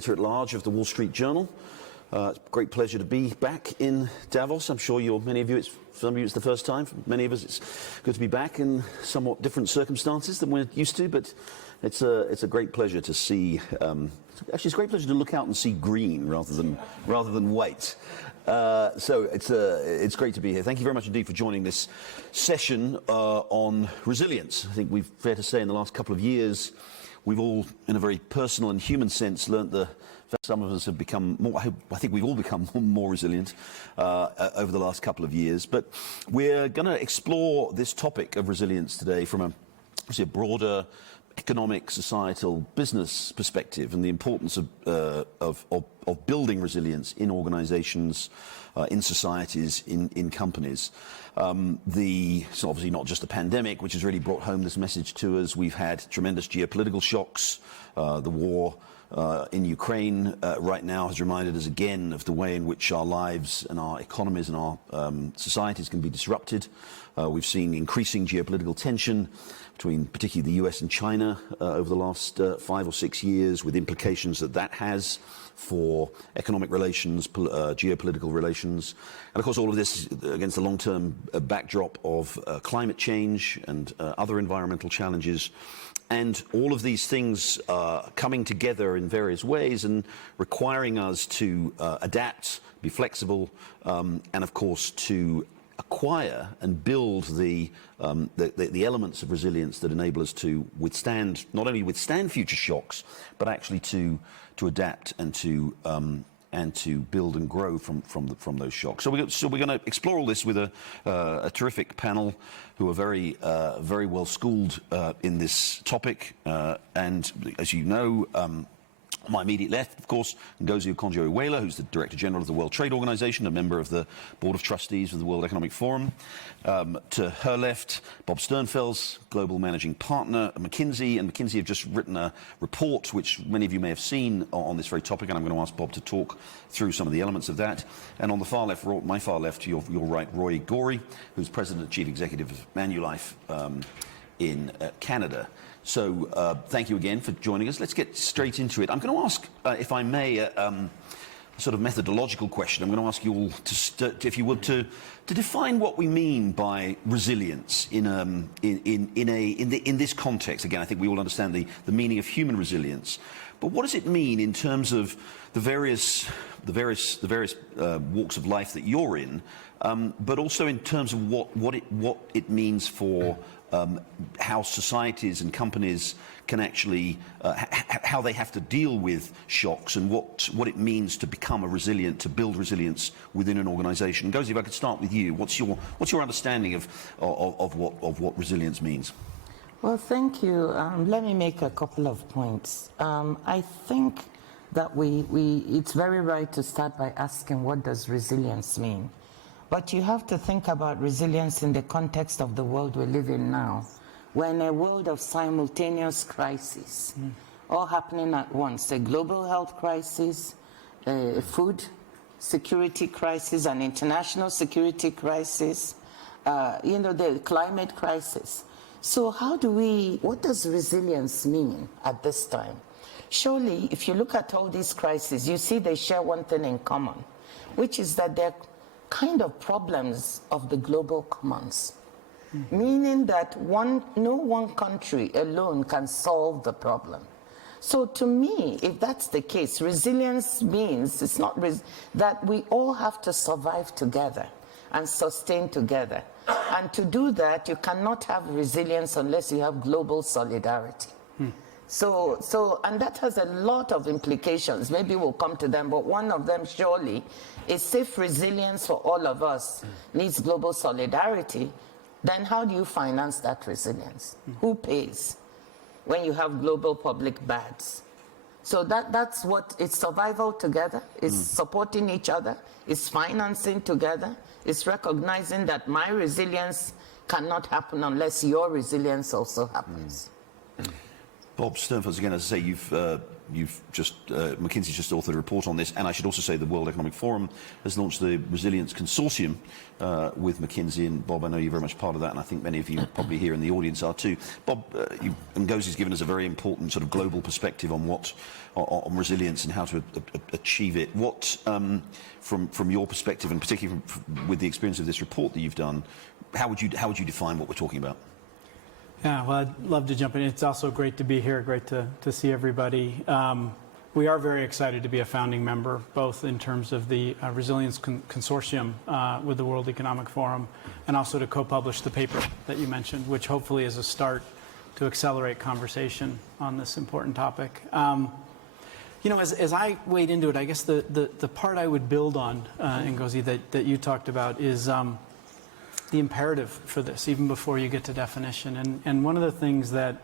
Editor-at-large of the Wall Street Journal. It's a great pleasure to be back in Davos. I'm sure many of you, some of you it's the first time. For many of us, it's good to be back in somewhat different circumstances than we're used to. But it's a great pleasure to see. Actually, it's a great pleasure to look out and see green rather than white. So it's great to be here. Thank you very much indeed for joining this session on resilience. I think we've fair to say in the last couple of years, we've all, in a very personal and human sense, learnt that some of us have become more, I think we've all become more resilient over the last couple of years. But we're going to explore this topic of resilience today from a broader economic, societal, business perspective, and the importance of building resilience in organizations, in societies, in companies. It's obviously not just the pandemic, which has really brought home this message to us. We've had tremendous geopolitical shocks. The war in Ukraine right now has reminded us again of the way in which our lives and our economies and our societies can be disrupted. We've seen increasing geopolitical tension between particularly the US and China over the last 5 or 6 years, with implications that has for economic relations, geopolitical relations. And of course, all of this against the long-term backdrop of climate change and other environmental challenges. And all of these things coming together in various ways and requiring us to adapt, be flexible, and of course to acquire and build the elements of resilience that enable us to not only withstand future shocks, but actually to adapt and to build and grow from those shocks. So we're going to explore all this with a terrific panel who are very well schooled in this topic. And as you know, on my immediate left, of course, Ngozi Okonjo-Iweala, who's the Director General of the World Trade Organization, a member of the Board of Trustees of the World Economic Forum. To her left, Bob Sternfels, Global Managing Partner at McKinsey. And McKinsey have just written a report, which many of you may have seen, on this very topic. And I'm going to ask Bob to talk through some of the elements of that. And on the far left, my far left, to your right, Roy Gori, who's President and Chief Executive of Manulife in Canada. So thank you again for joining us. Let's get straight into it. I'm going to ask, if I may, a sort of methodological question. I'm going to ask you all, if you would, to define what we mean by resilience in this context. Again, I think we all understand the meaning of human resilience, but what does it mean in terms of the various walks of life that you're in, but also in terms of what it means for how societies and companies can actually, how they have to deal with shocks, and what it means to build resilience within an organization. Ngozi, if I could start with you, what's your understanding of what resilience means? Well, thank you. Let me make a couple of points. I think that it's very right to start by asking, what does resilience mean? But you have to think about resilience in the context of the world we live in now. We're in a world of simultaneous crises, all happening at once. A global health crisis, a food security crisis, an international security crisis, the climate crisis. So what does resilience mean at this time? Surely, if you look at all these crises, you see they share one thing in common, which is that they're kind of problems of the global commons, meaning that no one country alone can solve the problem. So to me, if that's the case, resilience means it's not that we all have to survive together and sustain together. And to do that, you cannot have resilience unless you have global solidarity. And that has a lot of implications. Maybe we'll come to them, but one of them surely is, if resilience for all of us needs global solidarity, then how do you finance that resilience? Who pays when you have global public bads? So that's what it's: survival together, it's supporting each other, it's financing together, it's recognizing that my resilience cannot happen unless your resilience also happens. Bob Sternfels, again, as I say, McKinsey's just authored a report on this, and I should also say the World Economic Forum has launched the Resilience Consortium with McKinsey, and Bob, I know you're very much part of that, and I think many of you probably here in the audience are too. Bob, Ngozi's given us a very important sort of global perspective on on resilience and how to achieve it. What, from your perspective, and particularly with the experience of this report that you've done, how would you define what we're talking about? Yeah, well, I'd love to jump in. It's also great to be here, great to see everybody. We are very excited to be a founding member, both in terms of the Resilience Consortium with the World Economic Forum, and also to co-publish the paper that you mentioned, which hopefully is a start to accelerate conversation on this important topic. You know, as I wade into it, I guess the part I would build on, Ngozi, that you talked about is the imperative for this, even before you get to definition. And one of the things that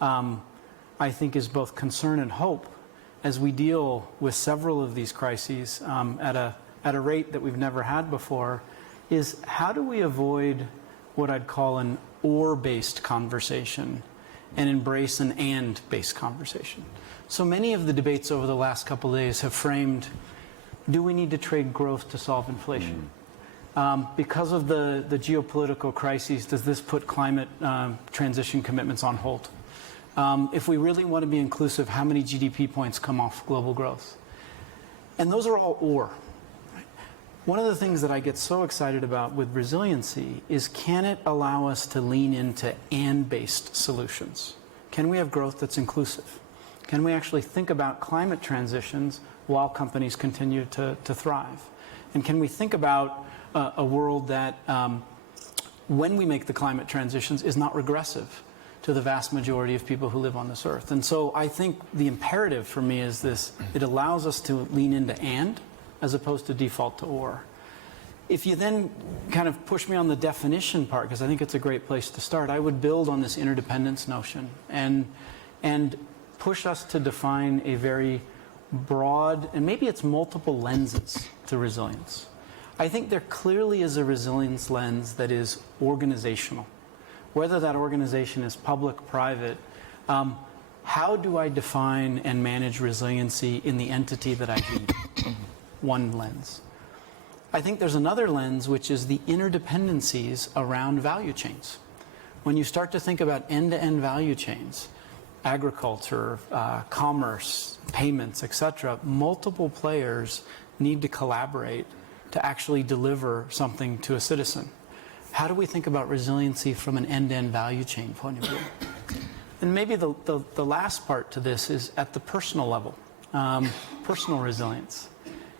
I think is both concern and hope as we deal with several of these crises at a rate that we've never had before is how do we avoid what I'd call an or-based conversation and embrace an and-based conversation. So many of the debates over the last couple of days have framed, do we need to trade growth to solve inflation? Because of the geopolitical crises, does this put climate transition commitments on hold? If we really want to be inclusive, how many GDP points come off global growth? And those are all or. Right? One of the things that I get so excited about with resiliency is, can it allow us to lean into and-based solutions? Can we have growth that's inclusive? Can we actually think about climate transitions while companies continue to thrive? And can we think about a world that, when we make the climate transitions, is not regressive to the vast majority of people who live on this earth? And so I think the imperative for me is this: it allows us to lean into and, as opposed to default to or. If you then kind of push me on the definition part, because I think it's a great place to start, I would build on this interdependence notion and push us to define a very broad, and maybe it's multiple lenses to resilience. I think there clearly is a resilience lens that is organizational. Whether that organization is public, private, how do I define and manage resiliency in the entity that I lead? One lens. I think there's another lens, which is the interdependencies around value chains. When you start to think about end-to-end value chains, agriculture, commerce, payments, etc., multiple players need to collaborate to actually deliver something to a citizen. How do we think about resiliency from an end-to-end value chain point of view? And maybe the last part to this is at the personal level, personal resilience.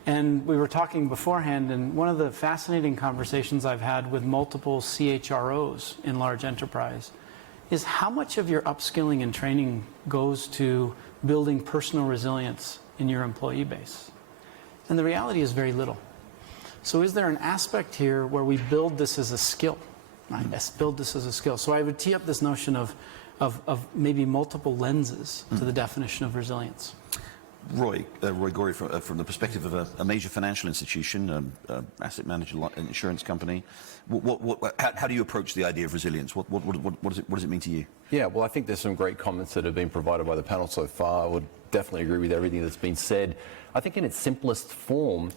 And we were talking beforehand, and one of the fascinating conversations I've had with multiple CHROs in large enterprise is how much of your upskilling and training goes to building personal resilience in your employee base? And the reality is very little. So is there an aspect here where we build this as a skill? Right? Let's build this as a skill. So I would tee up this notion of maybe multiple lenses to the definition of resilience. Roy Gori, from the perspective of a major financial institution, asset manager, an insurance company, how do you approach the idea of resilience? What does it mean to you? Yeah, well, I think there's some great comments that have been provided by the panel so far. I would definitely agree with everything that's been said. I think in its simplest form,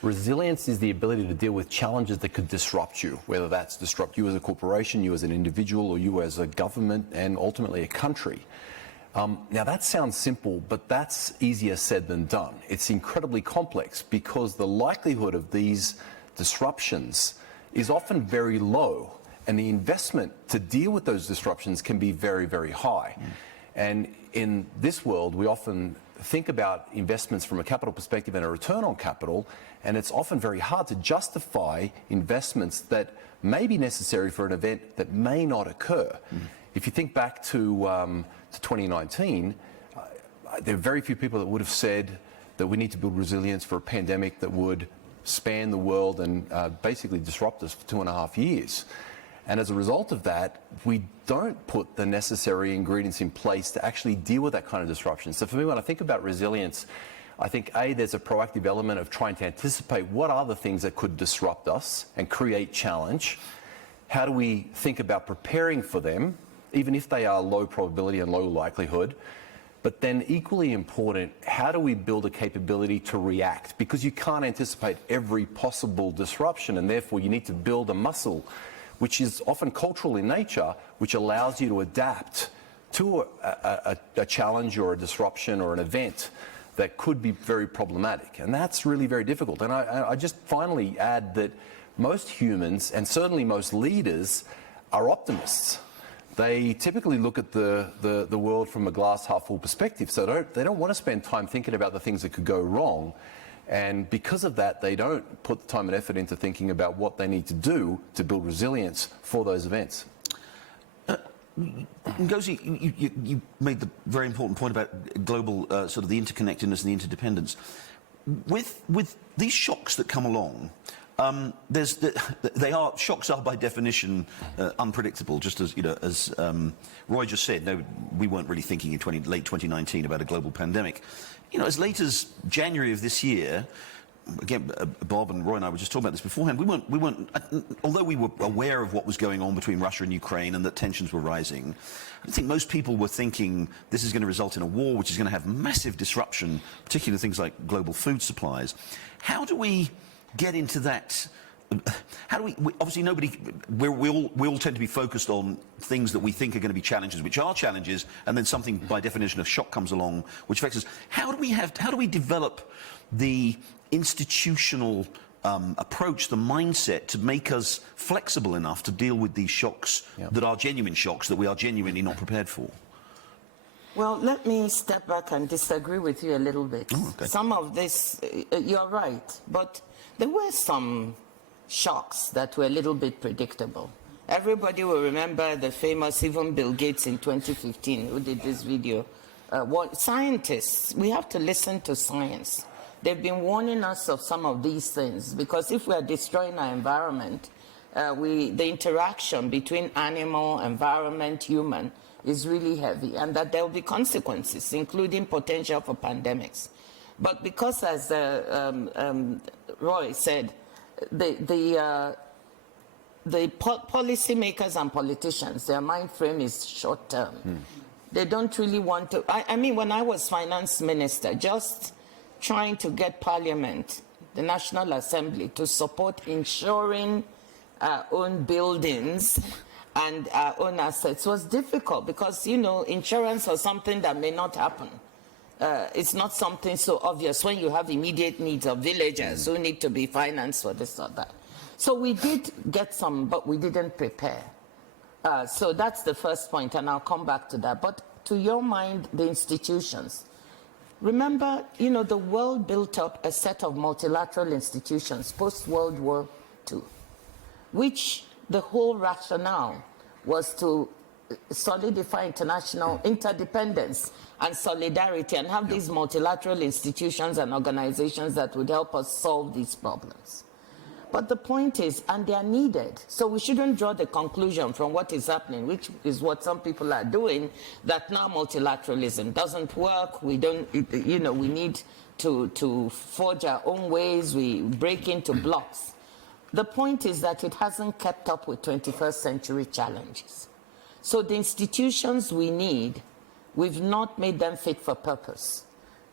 resilience is the ability to deal with challenges that could disrupt you, whether that's disrupt you as a corporation, you as an individual, or you as a government, and ultimately a country. Now that sounds simple, but that's easier said than done. It's incredibly complex because the likelihood of these disruptions is often very low, and the investment to deal with those disruptions can be very, very high. And in this world, we often think about investments from a capital perspective and a return on capital, and it's often very hard to justify investments that may be necessary for an event that may not occur. If you think back to 2019, there are very few people that would have said that we need to build resilience for a pandemic that would span the world and basically disrupt us for 2.5 years. And as a result of that, we don't put the necessary ingredients in place to actually deal with that kind of disruption. So for me, when I think about resilience, I think, A, there's a proactive element of trying to anticipate what are the things that could disrupt us and create challenge. How do we think about preparing for them even if they are low probability and low likelihood. But then equally important, how do we build a capability to react? Because you can't anticipate every possible disruption, and therefore you need to build a muscle, which is often cultural in nature, which allows you to adapt to a challenge or a disruption or an event that could be very problematic. And that's really very difficult. And I just finally add that most humans, and certainly most leaders, are optimists. They typically look at the world from a glass half full perspective, so they don't want to spend time thinking about the things that could go wrong. And because of that, they don't put the time and effort into thinking about what they need to do to build resilience for those events. Ngozi, you made the very important point about global, sort of the interconnectedness and the interdependence. With these shocks that come along, shocks are by definition unpredictable. Just as as Roy just said, no, we weren't really thinking in late 2019 about a global pandemic. As late as January of this year, again, Bob and Roy and I were just talking about this beforehand. We weren't. Although we were aware of what was going on between Russia and Ukraine and that tensions were rising, I think most people were thinking this is going to result in a war, which is going to have massive disruption, particularly things like global food supplies. How do we get into that? How do we obviously we all tend to be focused on things that we think are going to be challenges, which are challenges, and then something by definition of shock comes along which affects us. How do we develop the institutional approach, the mindset, to make us flexible enough to deal with these shocks that are genuine shocks that we are genuinely not prepared for? Well, let me step back and disagree with you a little bit. Oh, okay. Some of this, you're right, but there were some shocks that were a little bit predictable. Everybody will remember the famous, even Bill Gates in 2015, who did this video. Scientists, we have to listen to science. They've been warning us of some of these things, because if we are destroying our environment, the interaction between animal, environment, human is really heavy, and that there will be consequences, including potential for pandemics. But because, as Roy said, the policymakers and politicians, their mind frame is short term. They don't really want to. I mean, when I was finance minister, just trying to get Parliament, the National Assembly, to support insuring our own buildings and our own assets was difficult, because, insurance was something that may not happen. It's not something so obvious when you have immediate needs of villagers who need to be financed for this or that. So we did get some, but we didn't prepare. So that's the first point, and I'll come back to that. But to your mind, the institutions. Remember, the world built up a set of multilateral institutions post-World War II, which the whole rationale was to solidify international interdependence and solidarity, and have these multilateral institutions and organizations that would help us solve these problems. But the point is, and they are needed, so we shouldn't draw the conclusion from what is happening, which is what some people are doing, that now multilateralism doesn't work. We don't, we need to forge our own ways. We break into blocks. The point is that it hasn't kept up with 21st century challenges. So the institutions we need, we've not made them fit for purpose.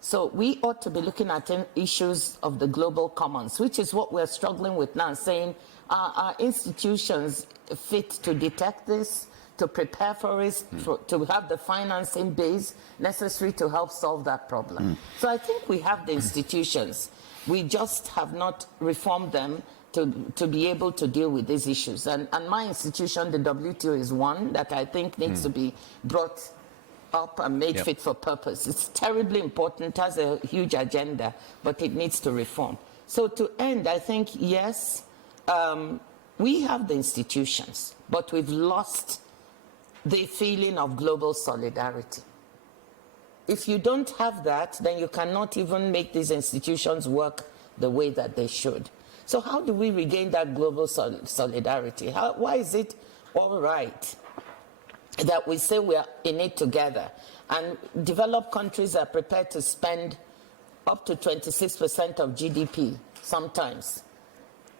So we ought to be looking at issues of the global commons, which is what we're struggling with now, saying, are institutions fit to detect this, to prepare for it, to have the financing base necessary to help solve that problem? So I think we have the institutions. We just have not reformed them to be able to deal with these issues. And my institution, the WTO, is one that I think needs to be brought up and made fit for purpose. It's terribly important, has a huge agenda, but it needs to reform. So to end, I think, yes, we have the institutions, but we've lost the feeling of global solidarity. If you don't have that, then you cannot even make these institutions work the way that they should. So how do we regain that global solidarity? Why is it all right that we say we are in it together, and developed countries are prepared to spend up to 26% of GDP sometimes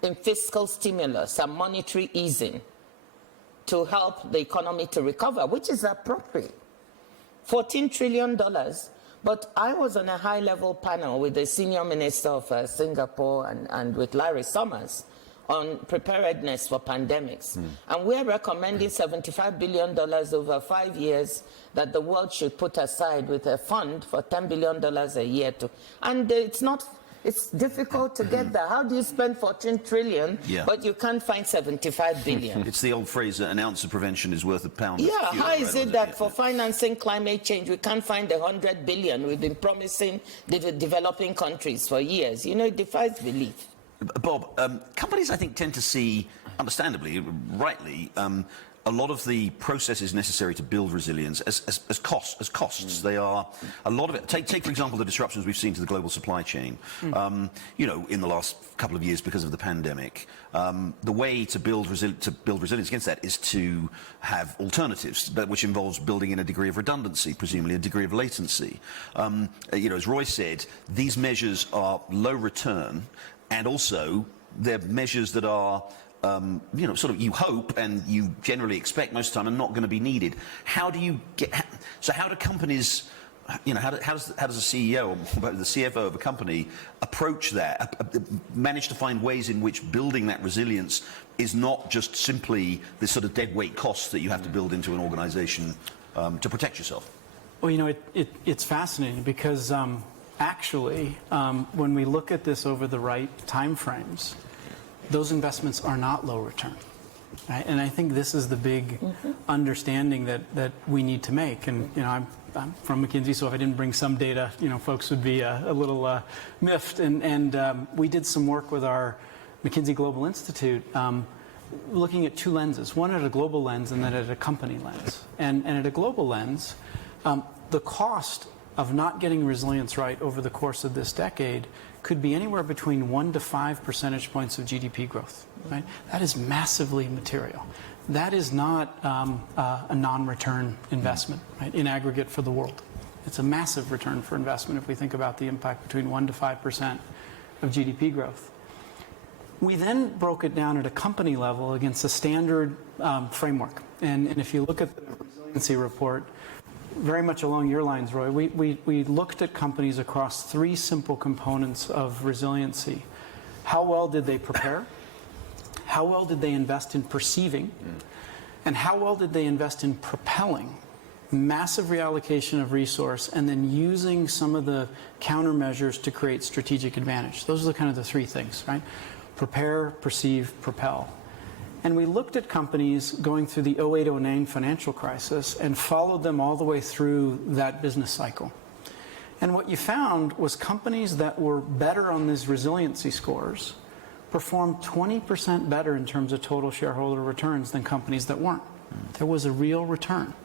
in fiscal stimulus and monetary easing to help the economy to recover, which is appropriate. $14 trillion. But I was on a high-level panel with the senior minister of Singapore and with Larry Summers on preparedness for pandemics. And we're recommending $75 billion over 5 years that the world should put aside with a fund for $10 billion a year. And it's difficult to get there. How do you spend 14 trillion, but you can't find 75 billion? It's the old phrase that an ounce of prevention is worth a pound of Yeah, cure, how is right? it that for financing climate change, we can't find 100 billion? We've been promising the developing countries for years. You know, it defies belief. Bob, companies, I think, tend to see, understandably, rightly, a lot of the processes necessary to build resilience as costs. They are a lot of it. Take for example the disruptions we've seen to the global supply chain. You know, in the last couple of years because of the pandemic. The way to build resilience against that is to have alternatives, which involves building in a degree of redundancy, presumably a degree of latency. You know, as Roy said, these measures are low return, and also they're measures that are you know, sort of you hope and you generally expect most of the time are not going to be needed. How do you get? So how do companies, you know, how does a CEO or the CFO of a company approach that? Manage to find ways in which building that resilience is not just simply the sort of dead weight costs that you have to build into an organisation to protect yourself. Well, you know, it's fascinating because actually, when we look at this over the right time frames, those investments are not low return. Right? And I think this is the big understanding that we need to make. And, you know, I'm from McKinsey, so if I didn't bring some data, you know, folks would be a little miffed. And we did some work with our McKinsey Global Institute looking at two lenses, one at a global lens and then at a company lens. And at a global lens, the cost of not getting resilience right over the course of this decade could be anywhere between 1 to 5 percentage points of GDP growth. Right? That is massively material. That is not a non-return investment, right, in aggregate for the world. It's a massive return for investment if we think about the impact between 1 to 5% of GDP growth. We then broke it down at a company level against a standard framework. And if you look at the resiliency report, very much along your lines, Roy, we looked at companies across 3 simple components of resiliency. How well did they prepare? How well did they invest in perceiving? And how well did they invest in propelling? Massive reallocation of resource and then using some of the countermeasures to create strategic advantage. Those are the kind of the 3 things, right? Prepare, perceive, propel. And we looked at companies going through the 08-09 financial crisis and followed them all the way through that business cycle. And what you found was companies that were better on these resiliency scores performed 20% better in terms of total shareholder returns than companies that weren't. There was a real return.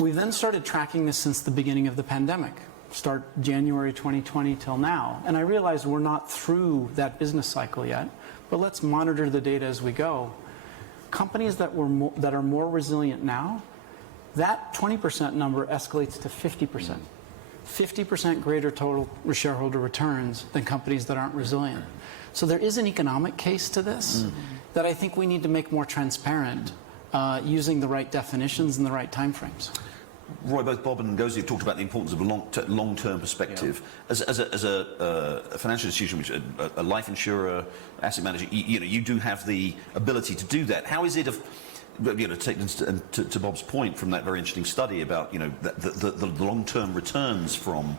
We then started tracking this since the beginning of the pandemic, start January 2020 till now. And I realized we're not through that business cycle yet, but let's monitor the data as we go. Companies that are more resilient now, that 20% number escalates to 50%. 50% greater total shareholder returns than companies that aren't resilient. So there is an economic case to this that I think we need to make more transparent using the right definitions and the right timeframes. Roy, both Bob and Ngozi have talked about the importance of a long-term perspective. Yeah. As a financial institution, which a life insurer, asset manager, you do have the ability to do that. How is it, to Bob's point from that very interesting study about the long-term returns from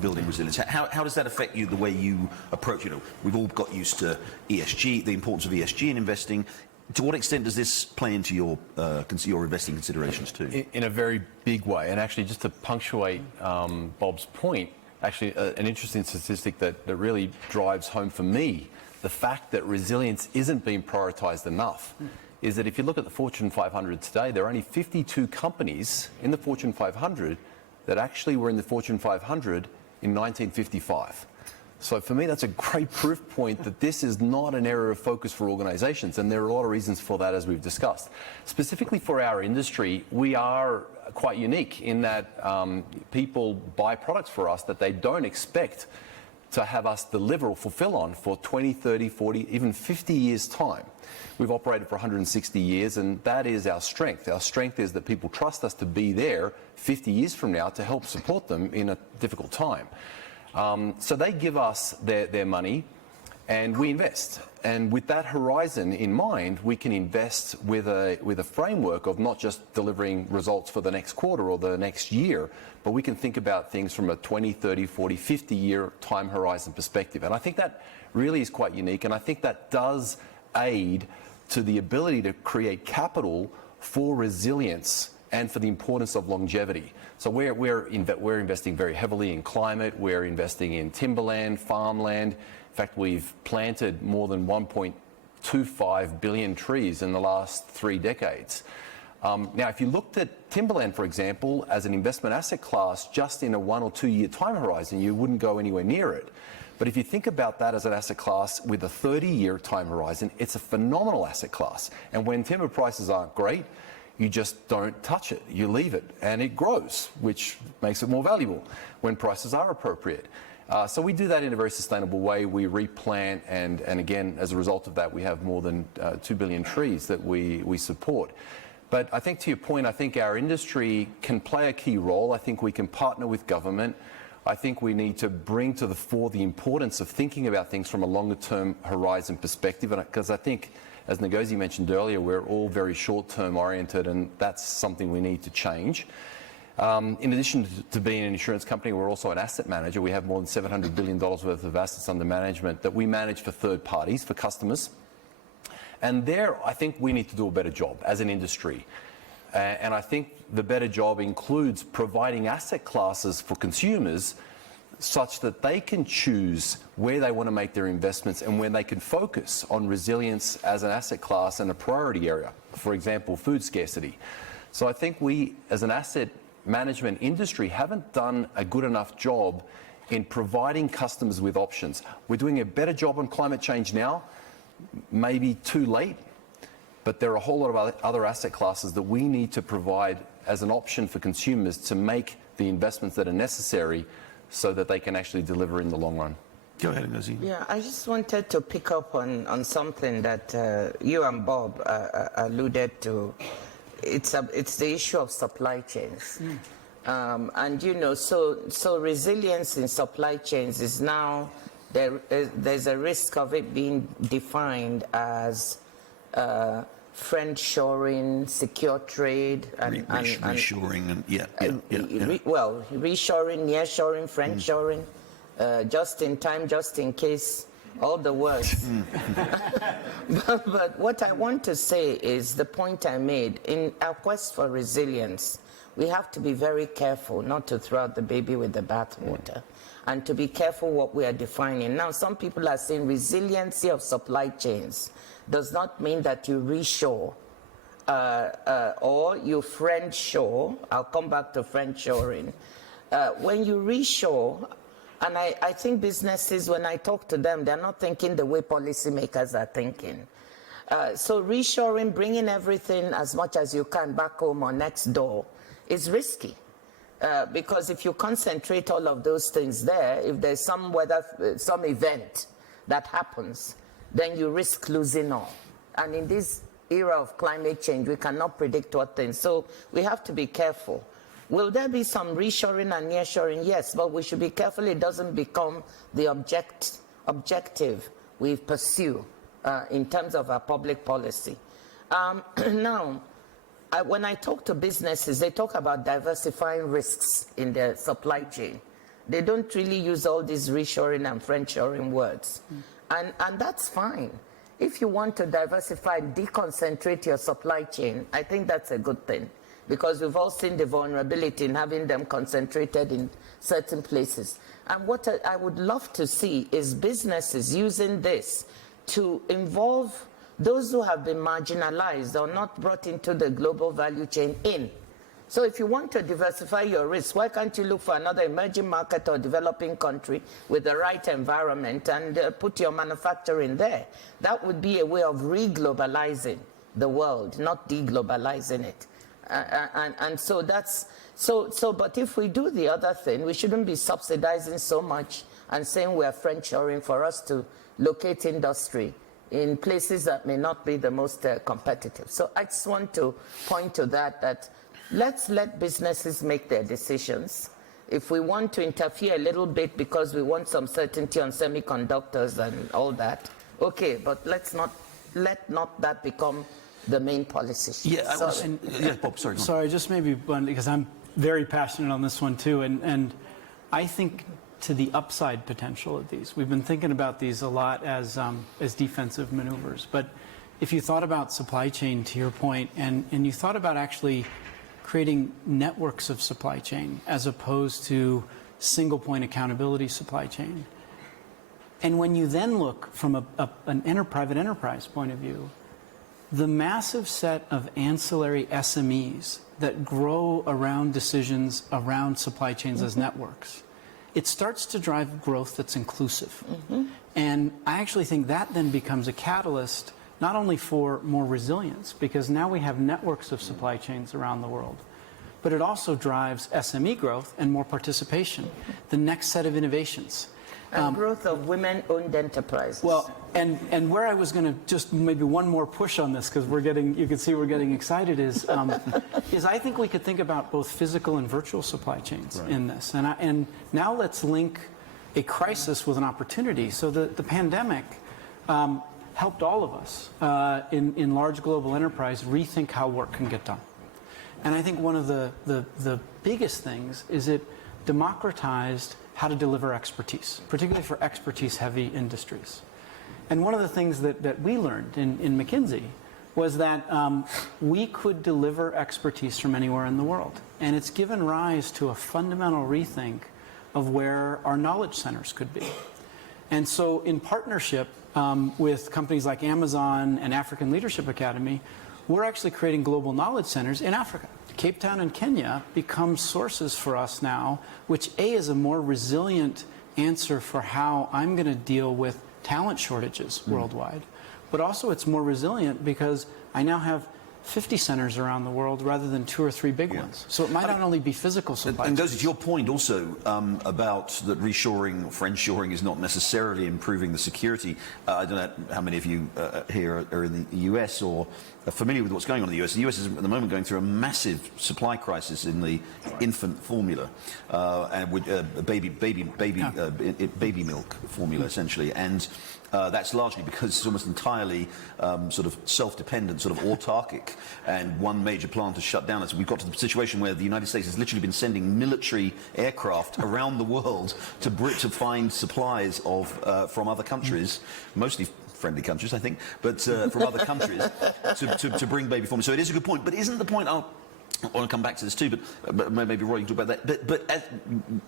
building resilience? How does that affect you, the way you approach? We've all got used to ESG, the importance of ESG in investing. To what extent does this play into your investing considerations too? In a very big way. And actually, just to punctuate Bob's point, actually an interesting statistic that really drives home for me the fact that resilience isn't being prioritised enough is that if you look at the Fortune 500 today, there are only 52 companies in the Fortune 500 that actually were in the Fortune 500 in 1955. So for me, that's a great proof point that this is not an area of focus for organisations, and there are a lot of reasons for that, as we've discussed. Specifically for our industry, we are quite unique in that people buy products for us that they don't expect to have us deliver or fulfill on for 20, 30, 40, even 50 years' time. We've operated for 160 years, and that is our strength. Our strength is that people trust us to be there 50 years from now to help support them in a difficult time. So they give us their money, and we invest. And with that horizon in mind, we can invest with a framework of not just delivering results for the next quarter or the next year, but we can think about things from a 20, 30, 40, 50-year time horizon perspective. And I think that really is quite unique, and I think that does aid to the ability to create capital for resilience and for the importance of longevity. So we're investing very heavily in climate, we're investing in timberland, farmland. In fact, we've planted more than 1.25 billion trees in the last 3 decades. Now, if you looked at timberland, for example, as an investment asset class, just in a 1 or 2 year time horizon, you wouldn't go anywhere near it. But if you think about that as an asset class with a 30-year time horizon, it's a phenomenal asset class. And when timber prices aren't great, you just don't touch it. You leave it, and it grows, which makes it more valuable when prices are appropriate. So we do that in a very sustainable way. We replant, and again, as a result of that, we have more than 2 billion trees that we support. But I think to your point, I think our industry can play a key role. I think we can partner with government. I think we need to bring to the fore the importance of thinking about things from a longer-term horizon perspective, because I think, as Ngozi mentioned earlier, we're all very short-term oriented, and that's something we need to change. In addition to being an insurance company, we're also an asset manager. We have more than $700 billion worth of assets under management that we manage for third parties, for customers. And there, I think we need to do a better job as an industry. And I think the better job includes providing asset classes for consumers such that they can choose where they want to make their investments and when they can focus on resilience as an asset class and a priority area. For example, food scarcity. So I think we, as an asset management industry, haven't done a good enough job in providing customers with options. We're doing a better job on climate change now, maybe too late, but there are a whole lot of other asset classes that we need to provide as an option for consumers to make the investments that are necessary so that they can actually deliver in the long run. Go ahead, Ngozi. Yeah, I just wanted to pick up on something that you and Bob alluded to. It's the issue of supply chains. And you know, so resilience in supply chains is now, there's a risk of it being defined as friend-shoring, secure trade, and reshoring, and yeah. Well, reshoring, nearshoring, friend-shoring, just in time, just in case, all the words. But what I want to say is the point I made. In our quest for resilience, we have to be very careful not to throw out the baby with the bathwater, and to be careful what we are defining. Now, some people are saying resiliency of supply chains does not mean that you reshore or you friend-shore. I'll come back to friend-shoring. When you reshore, and I think businesses, when I talk to them, they're not thinking the way policymakers are thinking. So reshoring, bringing everything as much as you can back home or next door is risky. Because if you concentrate all of those things there, if there's some event that happens, then you risk losing all. And in this era of climate change, we cannot predict what things. So we have to be careful. Will there be some reshoring and nearshoring? Yes, but we should be careful it doesn't become the objective we pursue in terms of our public policy. Now, when I talk to businesses, they talk about diversifying risks in their supply chain. They don't really use all these reshoring and friend-shoring words. And that's fine. If you want to diversify and deconcentrate your supply chain, I think that's a good thing, because we've all seen the vulnerability in having them concentrated in certain places. And what I would love to see is businesses using this to involve those who have been marginalized or not brought into the global value chain in. So if you want to diversify your risk, why can't you look for another emerging market or developing country with the right environment and put your manufacturing there? That would be a way of re-globalizing the world, not deglobalizing it. And so that's, but if we do the other thing, we shouldn't be subsidizing so much and saying we are friendshoring for us to locate industry in places that may not be the most competitive. So I just want to point to that let's let businesses make their decisions. If we want to interfere a little bit because we want some certainty on semiconductors and all that, okay, but let not that become the main policy. Yeah, Bob, sorry. Sorry, just maybe one, because I'm very passionate on this one too, and I think to the upside potential of these. We've been thinking about these a lot as defensive maneuvers, but if you thought about supply chain, to your point, and you thought about actually creating networks of supply chain as opposed to single point accountability supply chain, and when you then look from an private enterprise point of view, the massive set of ancillary SMEs that grow around decisions around supply chains as networks, it starts to drive growth that's inclusive. And I actually think that then becomes a catalyst not only for more resilience, because now we have networks of supply chains around the world, but it also drives SME growth and more participation, the next set of innovations. And growth of women-owned enterprises. Well, and where I was going to just maybe one more push on this, because you can see we're getting excited, is I think we could think about both physical and virtual supply chains in this. And now let's link a crisis with an opportunity. So the pandemic helped all of us in large global enterprise rethink how work can get done. And I think one of the biggest things is it democratized how to deliver expertise, particularly for expertise-heavy industries. And one of the things that we learned in McKinsey was that we could deliver expertise from anywhere in the world. And it's given rise to a fundamental rethink of where our knowledge centers could be. And so in partnership with companies like Amazon and African Leadership Academy, we're actually creating global knowledge centers in Africa. Cape Town and Kenya become sources for us now, which is a more resilient answer for how I'm going to deal with talent shortages worldwide. But also it's more resilient because I now have 50 centers around the world rather than 2 or 3 big ones. So it might not only be physical supply And chains. goes to your point also about that reshoring, friendshoring is not necessarily improving the security. I don't know how many of you here are in the US or are familiar with what's going on in the US. The US is at the moment going through a massive supply crisis in the infant formula and with baby milk formula essentially. And that's largely because it's almost entirely sort of self-dependent, sort of autarkic, and one major plant has shut down. So we've got to the situation where the United States has literally been sending military aircraft around the world to find supplies of from other countries, mostly friendly countries, I think, but from other countries to bring baby formula. So it is a good point, but isn't the point? I want to come back to this too, but maybe Roy can talk about that. But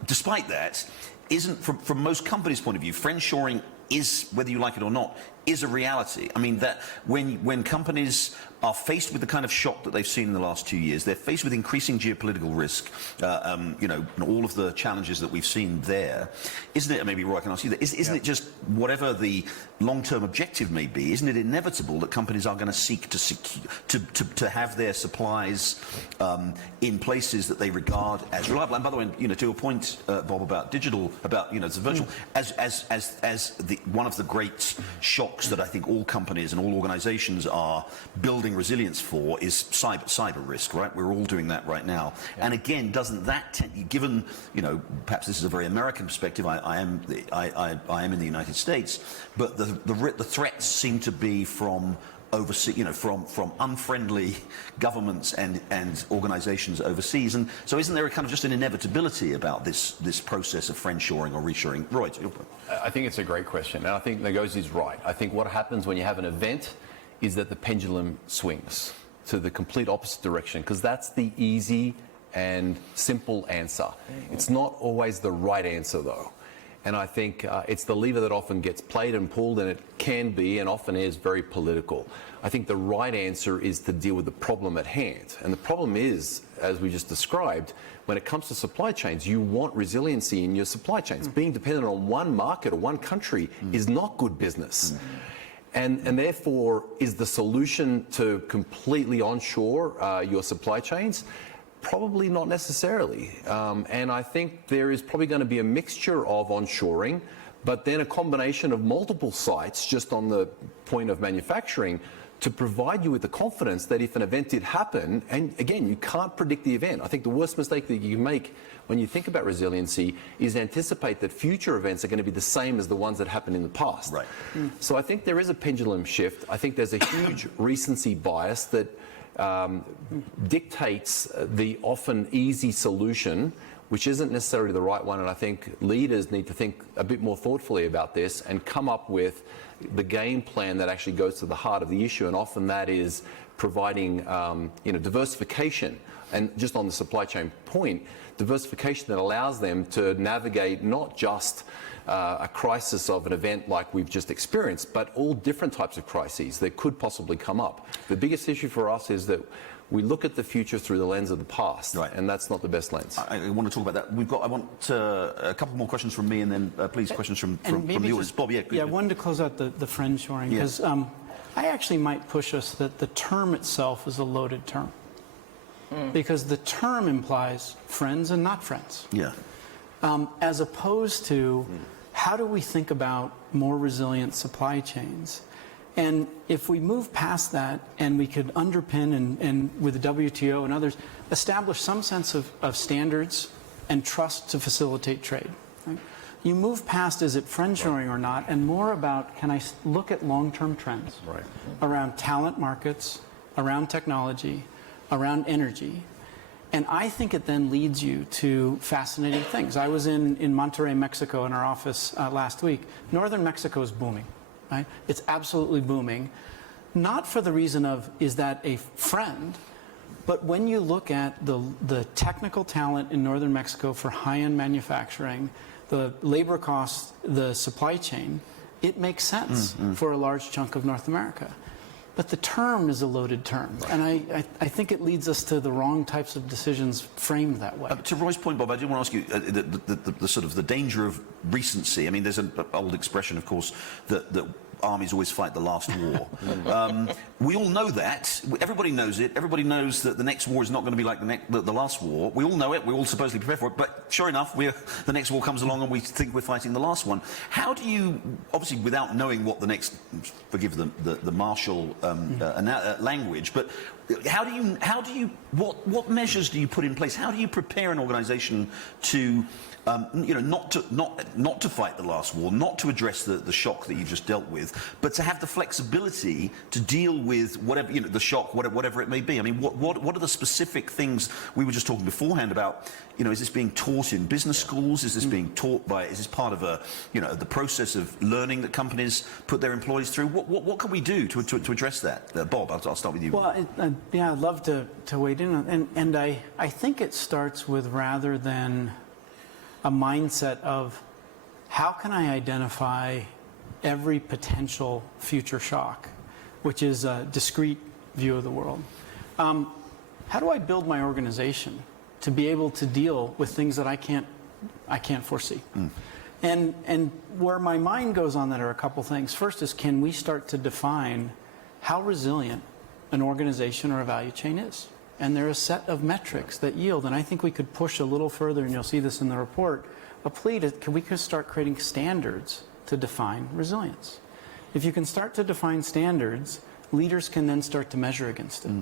despite that, isn't from most companies' point of view, friendshoring is, whether you like it or not, is a reality. I mean, that when companies are faced with the kind of shock that they've seen in the last 2 years, they're faced with increasing geopolitical risk, you know, and all of the challenges that we've seen there. Isn't it, maybe Roy, I can ask you that, isn't it just, whatever the long-term objective may be, isn't it inevitable that companies are going to seek to have their supplies in places that they regard as reliable? And by the way, you know, to a point, Bob, about digital, about, you know, the virtual, as one of the great shocks that I think all companies and all organizations are building resilience for is cyber risk, right? We're all doing that right now. And again, doesn't that given, you know, perhaps this is a very American perspective, I am in the United States, but the threats seem to be from overseas, you know, from unfriendly governments and organizations overseas. And so isn't there a kind of just an inevitability about this process of friendshoring or reshoring? Roy, to your point. I think it's a great question, and I think Ngozi is right. I think what happens when you have an event is that the pendulum swings to the complete opposite direction, because that's the easy and simple answer. It's not always the right answer, though. And I think it's the lever that often gets played and pulled, and it can be and often is very political. I think the right answer is to deal with the problem at hand. And the problem is, as we just described, when it comes to supply chains, you want resiliency in your supply chains. Being dependent on one market or one country is not good business. And therefore, is the solution to completely onshore your supply chains? Probably not necessarily. And I think there is probably going to be a mixture of onshoring, but then a combination of multiple sites just on the point of manufacturing to provide you with the confidence that if an event did happen, and again, you can't predict the event. I think the worst mistake that you can make when you think about resiliency is anticipate that future events are going to be the same as the ones that happened in the past. Right. So I think there is a pendulum shift. I think there's a huge recency bias that dictates the often easy solution, which isn't necessarily the right one. And I think leaders need to think a bit more thoughtfully about this and come up with the game plan that actually goes to the heart of the issue. And often that is providing diversification. And just on the supply chain point, diversification that allows them to navigate not just a crisis of an event like we've just experienced, but all different types of crises that could possibly come up. The biggest issue for us is that we look at the future through the lens of the past, right. And that's not the best lens. I want to talk about that. I want a couple more questions from me, and then please questions from the audience. Bob, yeah. Yeah, I wanted to close out the friend shoring, because I actually might push us that the term itself is a loaded term. Because the term implies friends and not friends. Yeah. As opposed to how do we think about more resilient supply chains? And if we move past that and we could underpin and with the WTO and others, establish some sense of standards and trust to facilitate trade. Right? You move past is it friendshoring or not, and more about can I look at long-term trends around talent markets, around technology, around energy. And I think it then leads you to fascinating things. I was in Monterrey, Mexico in our office last week. Northern Mexico is booming. Right? It's absolutely booming, not for the reason of is that a friend, but when you look at the technical talent in northern Mexico for high-end manufacturing, the labor costs, the supply chain, it makes sense for a large chunk of North America. But the term is a loaded term, and I think it leads us to the wrong types of decisions framed that way. To Roy's point, Bob, I do want to ask you the sort of the danger of recency. I mean, there's an old expression, of course, that armies always fight the last war. We all know that. Everybody knows it. Everybody knows that the next war is not going to be like the last war. We all know it. We all supposedly prepare for it. But sure enough, the next war comes along and we think we're fighting the last one. How do you, obviously without knowing what the next, forgive the martial language, but what measures do you put in place? How do you prepare an organisation to not to fight the last war, not to address the shock that you've just dealt with, but to have the flexibility to deal with whatever, the shock, whatever it may be? I mean, what are the specific things we were just talking beforehand about? Is this being taught in business schools? Is this being taught is this part of the process of learning that companies put their employees through? What can we do to address that? Bob, I'll start with you. Well, I'd love to wade in, and I think it starts with rather than a mindset of how can I identify every potential future shock, which is a discrete view of the world. How do I build my organization to be able to deal with things that I can't foresee? And where my mind goes on that are a couple things. First is, can we start to define how resilient an organization or a value chain is? And there are a set of metrics that yield, and I think we could push a little further, and you'll see this in the report, a plea to, we could start creating standards to define resilience. If you can start to define standards, leaders can then start to measure against it.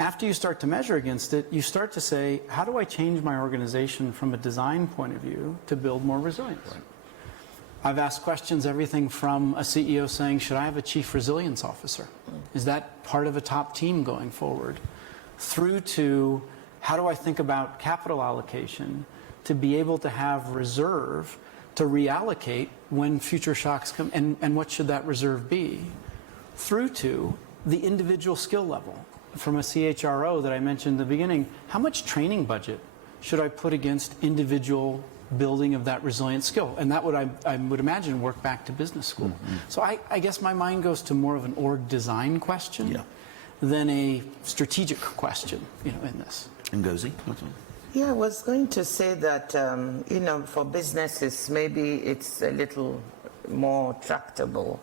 After you start to measure against it, you start to say, how do I change my organization from a design point of view to build more resilience? Right. I've asked questions, everything from a CEO saying, should I have a chief resilience officer? Is that part of a top team going forward? Through to, how do I think about capital allocation to be able to have reserve to reallocate when future shocks come, and what should that reserve be? Through to the individual skill level. From a CHRO that I mentioned at the beginning, how much training budget should I put against individual building of that resilient skill? And that would, I would imagine, work back to business school. So I guess my mind goes to more of an org design question than a strategic question, in this. Ngozi? Yeah, I was going to say that, for businesses, maybe it's a little more tractable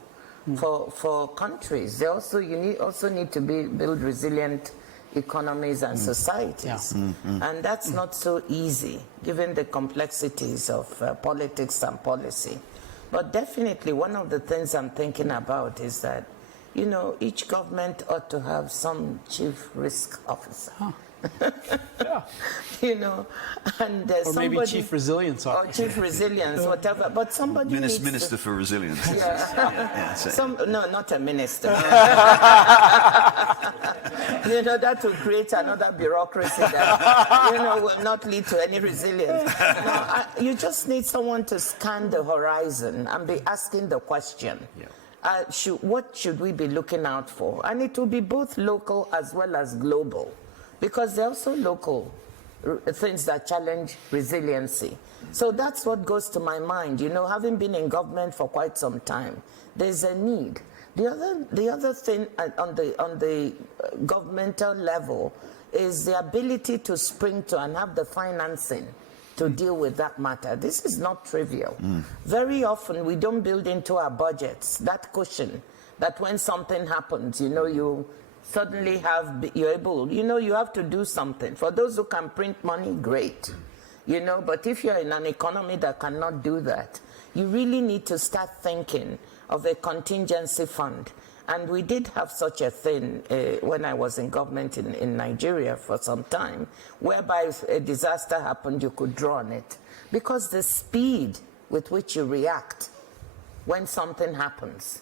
for countries. They also also need to build resilient economies and societies, and that's not so easy given the complexities of politics and policy. But definitely, one of the things I'm thinking about is that, you know, each government ought to have some chief risk officer. Yeah. You know, and Or maybe chief resilience or officer. chief resilience, whatever. But somebody needs Minister to, for Resilience. no, not a minister. You know, that will create another bureaucracy that, you know, will not lead to any resilience. No, you just need someone to scan the horizon and be asking the question. What should we be looking out for? And it will be both local as well as global, because there are also local things that challenge resiliency. So that's what goes to my mind. You know, having been in government for quite some time, there's a need. The other thing on the governmental level is the ability to spring to and have the financing to deal with that matter. This is not trivial. Very often we don't build into our budgets that cushion that when something happens, you know, you suddenly you're able, you know, you have to do something. For those who can print money, great. You know, but if you're in an economy that cannot do that, you really need to start thinking of a contingency fund. And we did have such a thing when I was in government in Nigeria for some time, whereby if a disaster happened, you could draw on it. Because the speed with which you react when something happens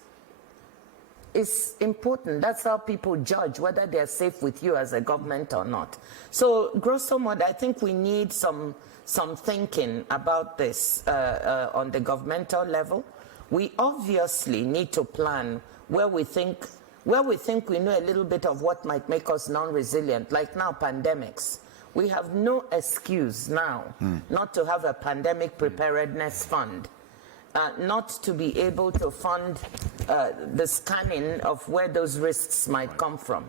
is important. That's how people judge whether they're safe with you as a government or not. So, grosso modo, I think we need some thinking about this on the governmental level. We obviously need to plan where we think we know a little bit of what might make us non-resilient, like now pandemics. We have no excuse now not to have a pandemic preparedness fund, not to be able to fund the scanning of where those risks might come from,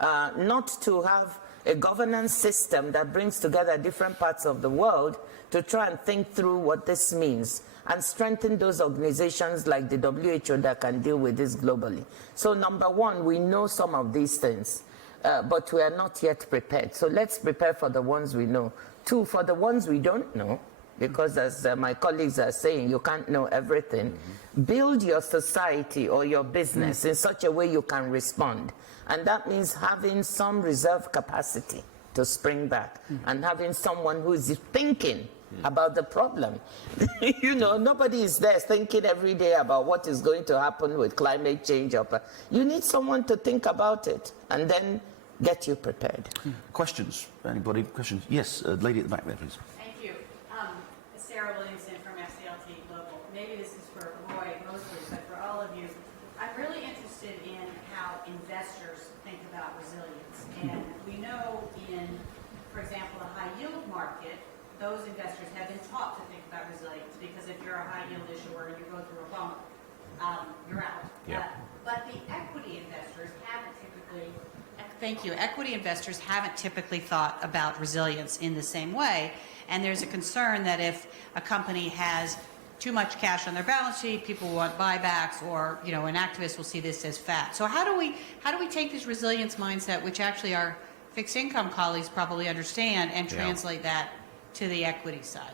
not to have a governance system that brings together different parts of the world to try and think through what this means, and strengthen those organizations like the WHO that can deal with this globally. So number one, we know some of these things, but we are not yet prepared. So let's prepare for the ones we know. Two, for the ones we don't know, because as my colleagues are saying, you can't know everything. Build your society or your business in such a way you can respond. And that means having some reserve capacity to spring back and having someone who is thinking about the problem. You know, nobody is there thinking every day about what is going to happen with climate change. You need someone to think about it and then get you prepared. Questions? Anybody? Questions? Yes, lady at the back there, please. Thank you. Sarah Williamson from FCLT Global. Maybe this is for Roy mostly, but for all of you, I'm really interested in how investors think about resilience. And we know in, for example, the high yield market, those investors have been taught to think about resilience, because if you're a high yield issuer and you go through a bump, you're out. But the equity investors haven't typically, thank you, equity investors haven't typically thought about resilience in the same way. And there's a concern that if a company has too much cash on their balance sheet, people want buybacks, or, you know, an activist will see this as fat. So how do we take this resilience mindset, which actually our fixed income colleagues probably understand, and translate that to the equity side?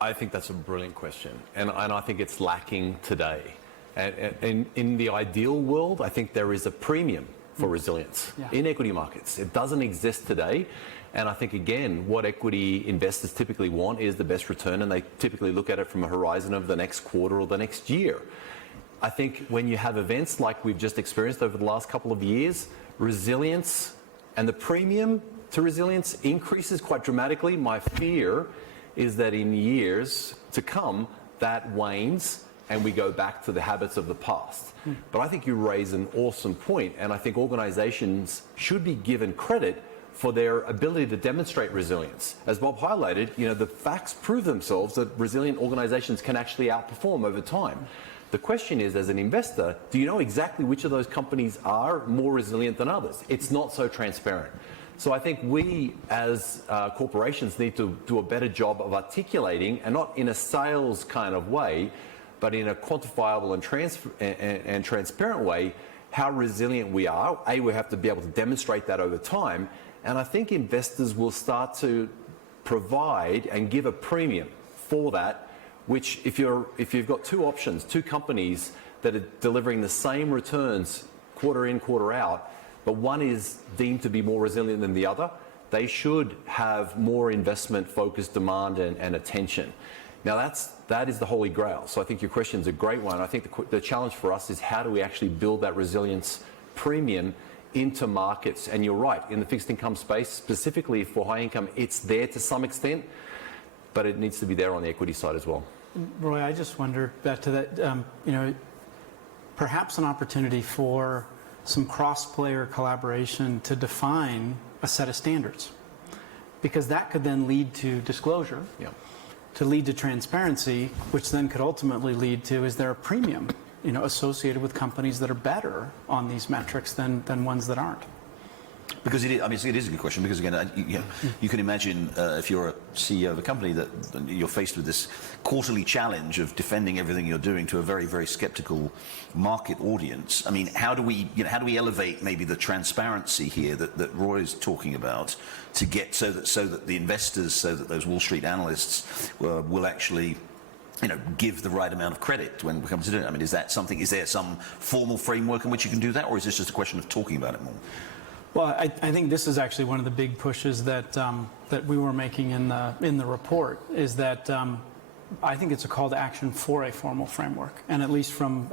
I think that's a brilliant question, and I think it's lacking today. And in the ideal world, I think there is a premium for resilience in equity markets. It doesn't exist today, and I think, again, what equity investors typically want is the best return, and they typically look at it from a horizon of the next quarter or the next year. I think when you have events like we've just experienced over the last couple of years, resilience and the premium to resilience increases quite dramatically. My fear is that in years to come, that wanes and we go back to the habits of the past. But I think you raise an awesome point, and I think organizations should be given credit for their ability to demonstrate resilience. As Bob highlighted, you know, the facts prove themselves that resilient organizations can actually outperform over time. The question is, as an investor, do you know exactly which of those companies are more resilient than others? It's not so transparent. So I think we, as corporations, need to do a better job of articulating, and not in a sales kind of way, but in a quantifiable and transparent way, how resilient we are. We have to be able to demonstrate that over time. And I think investors will start to provide and give a premium for that, which if you've got two options, two companies that are delivering the same returns quarter in, quarter out, but one is deemed to be more resilient than the other, they should have more investment-focused demand and attention. Now that is the holy grail. So I think your question is a great one. I think the challenge for us is how do we actually build that resilience premium into markets? And you're right, in the fixed income space, specifically for high income, it's there to some extent, but it needs to be there on the equity side as well. Roy, I just wonder back to that, perhaps an opportunity for some cross-player collaboration to define a set of standards, because that could then lead to disclosure, to lead to transparency, which then could ultimately lead to, is there a premium associated with companies that are better on these metrics than ones that aren't? Because it is a good question, because again, you can imagine if you're a CEO of a company that you're faced with this quarterly challenge of defending everything you're doing to a very, very skeptical market audience. I mean, how do we elevate maybe the transparency here that Roy is talking about to get so that the investors, so that those Wall Street analysts will actually give the right amount of credit when it comes to doing it? I mean, is there some formal framework in which you can do that, or is this just a question of talking about it more? Well, I think this is actually one of the big pushes that we were making in the report, is that I think it's a call to action for a formal framework. And at least from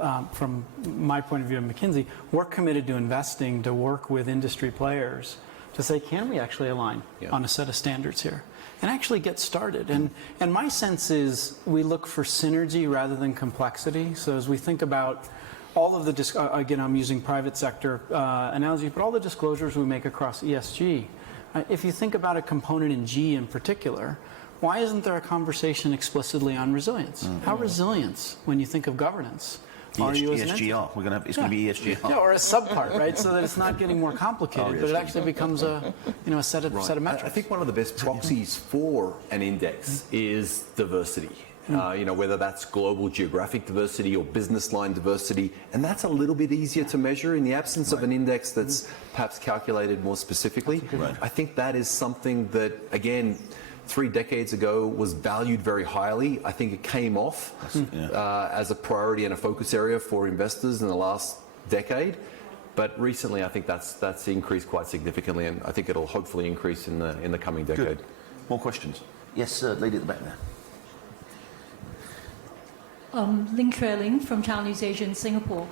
my point of view at McKinsey, we're committed to investing to work with industry players to say, can we actually align on a set of standards here and actually get started? And my sense is we look for synergy rather than complexity. So as we think about all of the, again, I'm using private sector analogy, but all the disclosures we make across ESG, if you think about a component in G in particular, why isn't there a conversation explicitly on resilience? How resilient, when you think of governance, are you as an entity? ESGR. It's going to be ESGR. Yeah, or a subpart, right? So that it's not getting more complicated, but it actually becomes a set of metrics. I think one of the best proxies for an index is diversity. Whether that's global geographic diversity or business line diversity, and that's a little bit easier to measure in the absence of an index that's perhaps calculated more specifically. I think that is something that, again, 3 decades ago was valued very highly. I think it came off as a priority and a focus area for investors in the last decade. But recently, I think that's increased quite significantly, and I think it'll hopefully increase in the coming decade. Good. More questions? Yes, lady at the back there. Ling Trailing from Channel News Asia in Singapore.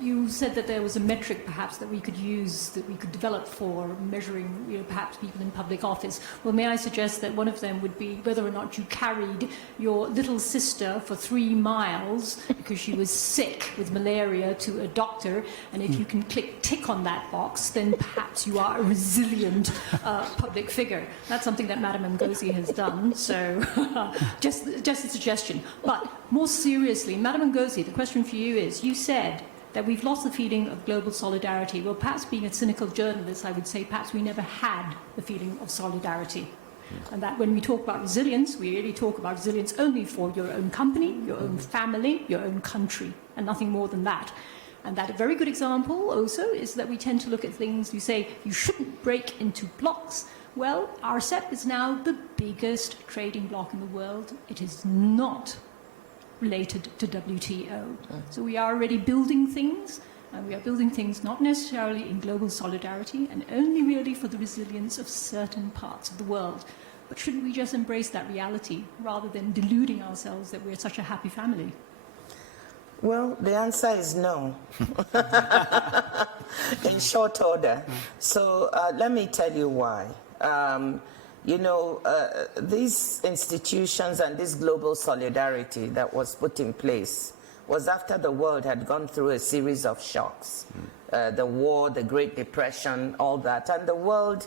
You said that there was a metric perhaps that we could use, that we could develop for measuring perhaps people in public office. Well, may I suggest that one of them would be whether or not you carried your little sister for 3 miles because she was sick with malaria to a doctor, and if you can tick on that box, then perhaps you are a resilient public figure. That's something that Madame Ngozi has done, so just a suggestion. But more seriously, Madame Ngozi, the question for you is, you said that we've lost the feeling of global solidarity. Well, perhaps being a cynical journalist, I would say perhaps we never had the feeling of solidarity. And that when we talk about resilience, we really talk about resilience only for your own company, your own family, your own country, and nothing more than that. And that a very good example also is that we tend to look at things, you say, you shouldn't break into blocks. Well, RCEP is now the biggest trading bloc in the world. It is not related to WTO. So we are already building things, and we are building things not necessarily in global solidarity and only really for the resilience of certain parts of the world. But shouldn't we just embrace that reality rather than deluding ourselves that we're such a happy family? Well, the answer is no, in short order. So let me tell you why. These institutions and this global solidarity that was put in place was after the world had gone through a series of shocks. The war, the Great Depression, all that. And the world,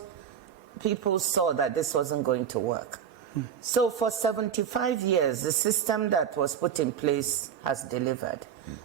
people saw that this wasn't going to work. So for 75 years, the system that was put in place has delivered.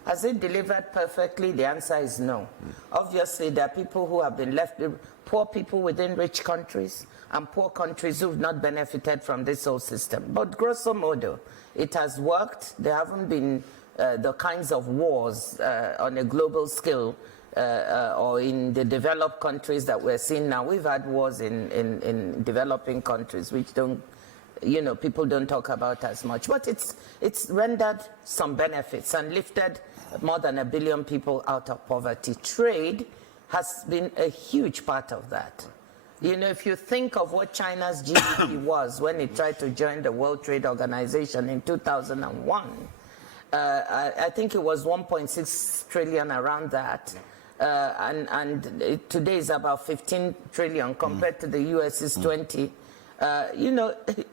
Has it delivered perfectly? The answer is no. Obviously, there are people who have been left, poor people within rich countries, and poor countries who've not benefited from this whole system. But grosso modo, it has worked. There haven't been the kinds of wars on a global scale or in the developed countries that we're seeing now. We've had wars in developing countries, which don't, people don't talk about as much. But it's rendered some benefits and lifted more than 1 billion people out of poverty. Trade has been a huge part of that. If you think of what China's GDP was when it tried to join the World Trade Organization in 2001, I think it was 1.6 trillion around that. And today is about 15 trillion compared to the US's 20.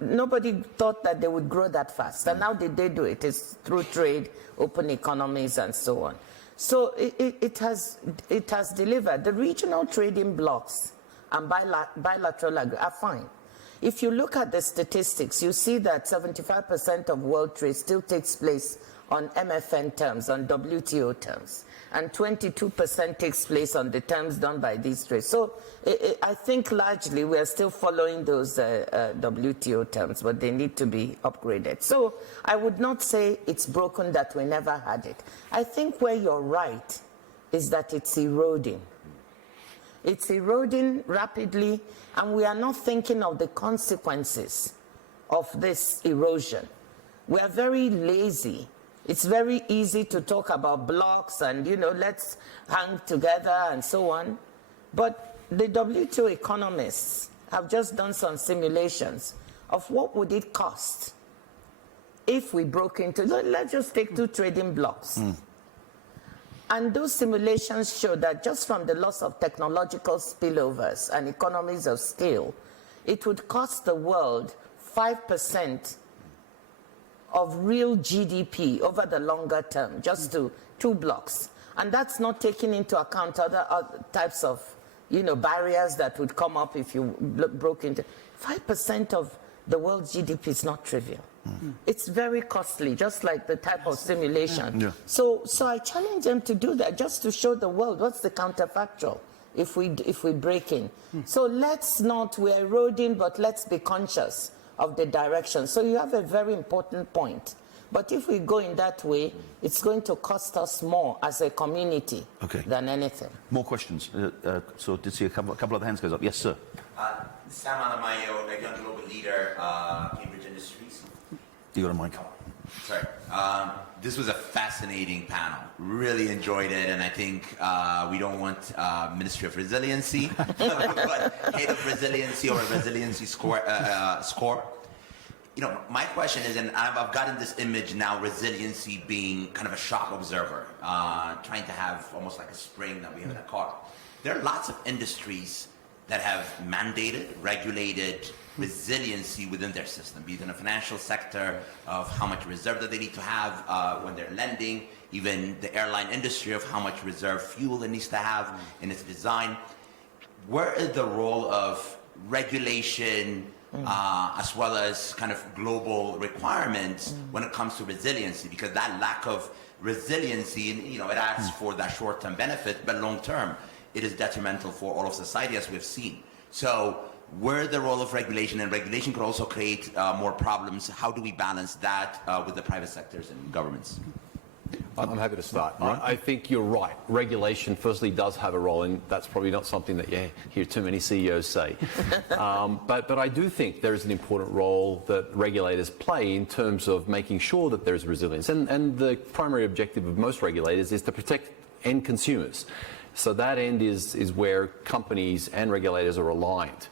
Nobody thought that they would grow that fast. And now they do it. It's through trade, open economies, and so on. So it has delivered. The regional trading blocks and bilateral are fine. If you look at the statistics, you see that 75% of world trade still takes place on MFN terms, on WTO terms, and 22% takes place on the terms done by these trades. So I think largely we are still following those WTO terms, but they need to be upgraded. So I would not say it's broken, that we never had it. I think where you're right is that it's eroding. It's eroding rapidly, and we are not thinking of the consequences of this erosion. We are very lazy. It's very easy to talk about blocks and, let's hang together and so on. But the WTO economists have just done some simulations of what would it cost if we broke into, let's just take 2 trading blocks. And those simulations show that just from the loss of technological spillovers and economies of scale, it would cost the world 5% of real GDP over the longer term, just to 2 blocks. And that's not taking into account other types of, barriers that would come up if you broke into. 5% of the world's GDP is not trivial. It's very costly, just like the type of simulation. Yeah. So I challenge them to do that, just to show the world what's the counterfactual if we break in. So we're eroding, but let's be conscious of the direction. So you have a very important point. But if we go in that way, it's going to cost us more as a community than anything. More questions. So did see a couple of hands goes up. Yes, sir. Sam Alamayo, a young global leader, Cambridge Industries. You got a mic. Sorry. This was a fascinating panel. Really enjoyed it, and I think we don't want Ministry of Resiliency, but head of resiliency or a resiliency score. My question is, and I've gotten this image now, resiliency being kind of a shock observer, trying to have almost like a spring that we have in a car. There are lots of industries that have mandated, regulated resiliency within their system, be it in the financial sector of how much reserve that they need to have when they're lending, even the airline industry of how much reserve fuel it needs to have in its design. Where is the role of regulation as well as kind of global requirements when it comes to resiliency? Because that lack of resiliency, it adds for that short-term benefit, but long-term, it is detrimental for all of society, as we've seen. So where the role of regulation, and regulation could also create more problems. How do we balance that with the private sectors and governments? I'm happy to start. I think you're right. Regulation, firstly, does have a role, and that's probably not something that you hear too many CEOs say. But I do think there is an important role that regulators play in terms of making sure that there's resilience. And the primary objective of most regulators is to protect end consumers. So that end is where companies and regulators are aligned.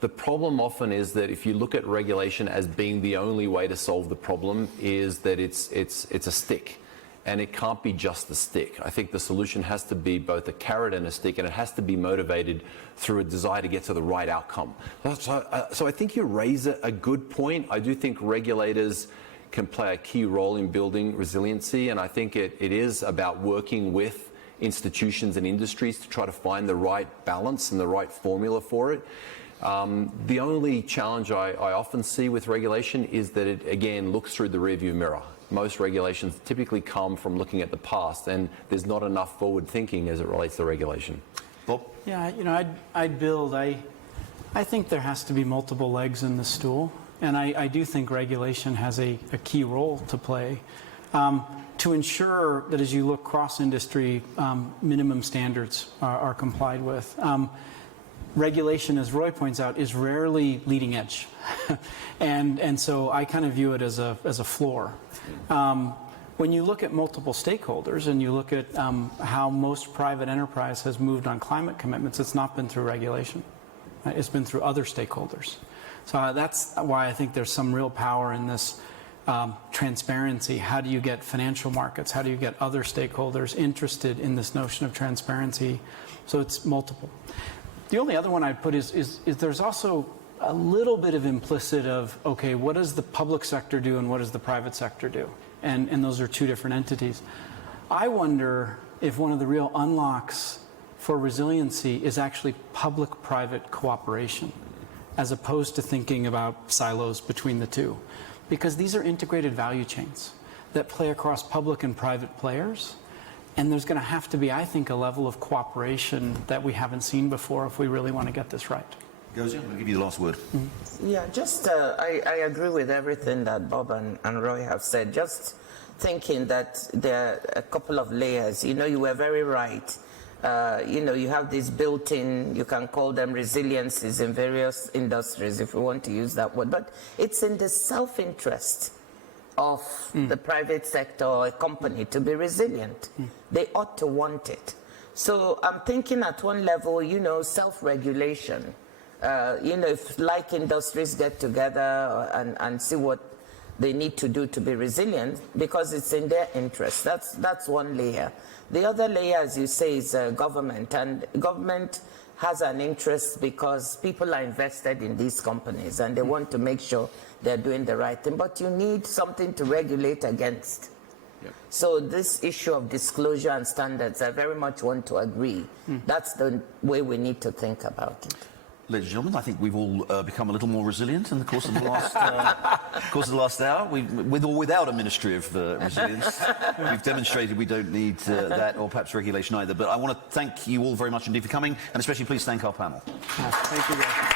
The problem often is that if you look at regulation as being the only way to solve the problem, is that it's a stick, and it can't be just a stick. I think the solution has to be both a carrot and a stick, and it has to be motivated through a desire to get to the right outcome. So I think you raise a good point. I do think regulators can play a key role in building resiliency, and I think it is about working with institutions and industries to try to find the right balance and the right formula for it. The only challenge I often see with regulation is that it, again, looks through the rearview mirror. Most regulations typically come from looking at the past, and there's not enough forward thinking as it relates to regulation. Bob? Yeah, I'd build. I think there has to be multiple legs in the stool, and I do think regulation has a key role to play. to ensure that as you look cross-industry, minimum standards are complied with. Regulation, as Roy points out, is rarely leading edge. and so I kind of view it as a floor. When you look at multiple stakeholders and you look at how most private enterprise has moved on climate commitments, it's not been through regulation. It's been through other stakeholders. So that's why I think there's some real power in this transparency. How do you get financial markets? How do you get other stakeholders interested in this notion of transparency? So it's multiple. The only other one I'd put is there's also a little bit of implicit of, okay, what does the public sector do and what does the private sector do? And those are two different entities. I wonder if one of the real unlocks for resiliency is actually public-private cooperation, as opposed to thinking about silos between the two. Because these are integrated value chains that play across public and private players. And there's going to have to be, I think, a level of cooperation that we haven't seen before if we really want to get this right. Gozi, I'm going to give you the last word. Yeah, just I agree with everything that Bob and Roy have said. Just thinking that there are a couple of layers. You know, you were very right. You know, you have these built-in, you can call them resiliencies in various industries if you want to use that word, but it's in the self-interest of the private sector or a company to be resilient. They ought to want it. So I'm thinking at one level, you know, self-regulation. You know, if like industries get together and see what they need to do to be resilient, because it's in their interest. That's one layer. The other layer, as you say, is government. And government has an interest because people are invested in these companies and they want to make sure they're doing the right thing. But you need something to regulate against. Yep. So this issue of disclosure and standards, I very much want to agree. That's the way we need to think about it. Ladies and gentlemen, I think we've all become a little more resilient in the course of the last hour. With or without a Ministry of Resilience, we've demonstrated we don't need that or perhaps regulation either. But I want to thank you all very much indeed for coming, and especially please thank our panel. Thank you, guys.